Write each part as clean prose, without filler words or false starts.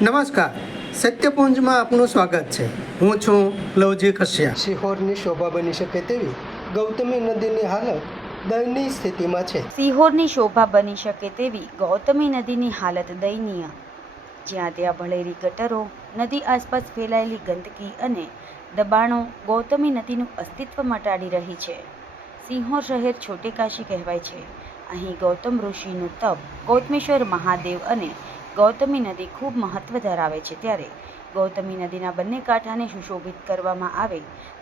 નમસ્કાર, સત્યપુંજમાં આપનું સ્વાગત છે. હું છું લવજી કશ્યા. સિહોરની શોભા બની શકે તેવી ગૌતમી નદીની હાલત દયનીય સ્થિતિમાં છે. સિહોરની શોભા બની શકે તેવી ગૌતમી નદીની હાલત દયનીય. જ્યાં ત્યાં ભળેલી ગટરો, નદી આસપાસ ફેલાયેલી ગંદકી અને દબાણો ગૌતમી નદીનું અસ્તિત્વ મટાડી રહી છે. સિહોર શહેર છોટે કાશી કહેવાય છે. અહીં ગૌતમ ઋષિનું તપ, ગૌતમેશ્વર મહાદેવ અને ગૌતમી નદી ખૂબ મહત્વ ધરાવે છે. ત્યારે ગૌતમી નદીના બંને કાંઠાને સુશોભિત કરવામાં આવે,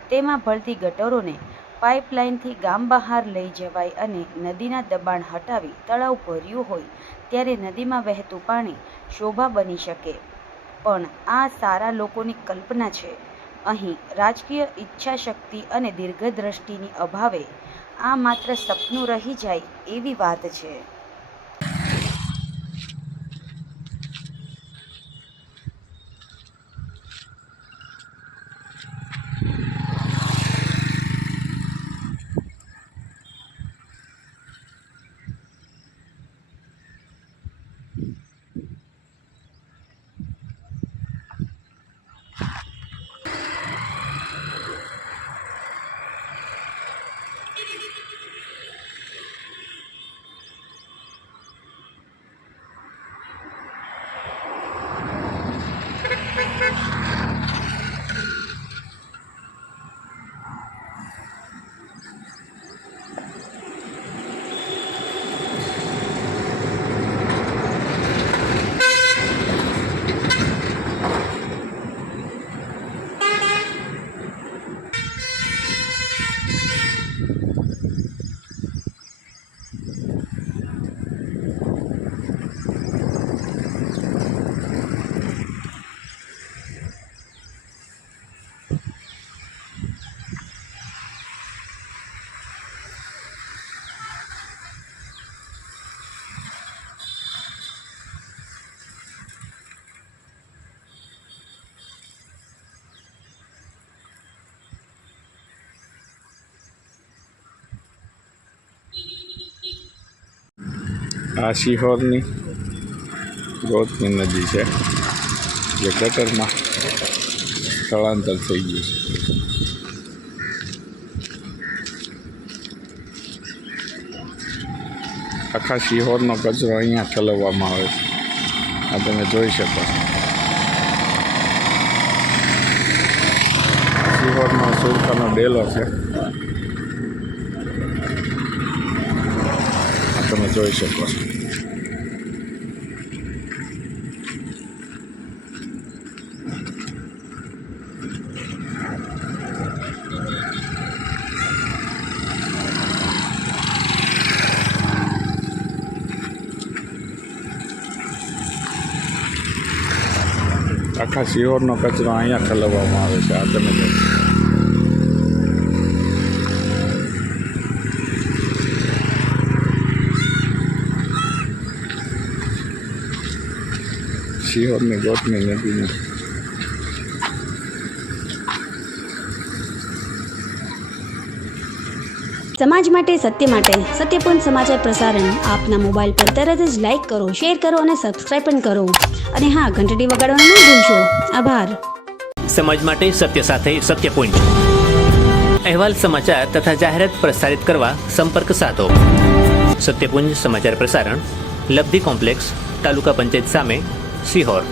તેમાં ભળતી ગટરોને પાઇપલાઇનથી ગામ બહાર લઈ જવાય અને નદીના દબાણ હટાવી તળાવ ભર્યું હોય ત્યારે નદીમાં વહેતું પાણી શોભા બની શકે. પણ આ સારા લોકોની કલ્પના છે. અહીં રાજકીય ઈચ્છાશક્તિ અને દીર્ઘદ્રષ્ટિની અભાવે આ માત્ર સપનું રહી જાય એવી વાત છે. આ સિહોરની ગૌતમી નદી છે, જે ગટરમાં સ્થળાંતર થઈ ગયું છે. આખા સિહોરનો કચરો અહીંયા ઠલવવામાં આવે છે. આ તમે જોઈ શકો. સિહોરનો સુરખાનો ડેલો છે, તમે જોઈ શકો છો. આખા સિહોરનો કચરો અહીંયા ઠલવવામાં આવે છે. આ તમે જોઈ. સિહોરની ગૌતમી નદીની સમાજ માટે, સત્ય માટે, સત્યપૂર્ણ સમાચાર પ્રસારણ આપના મોબાઈલ પર તરત જ લાઈક કરો, શેર કરો અને સબસ્ક્રાઈબ પણ કરો. અને હા, ઘંટડી વગાડવાનું ન ભૂલશો. આભાર. સમાજ માટે સત્ય સાથે સત્યપૂર્ણ અહેવાલ, સમાચાર તથા જાહેરાત પ્રસારિત કરવા સંપર્ક સાધો. સત્યપુંજ સમાચાર પ્રસારણ, લબ્ધિ કોમ્પ્લેક્સ, તાલુકા પંચાયત સામે, સિહોર.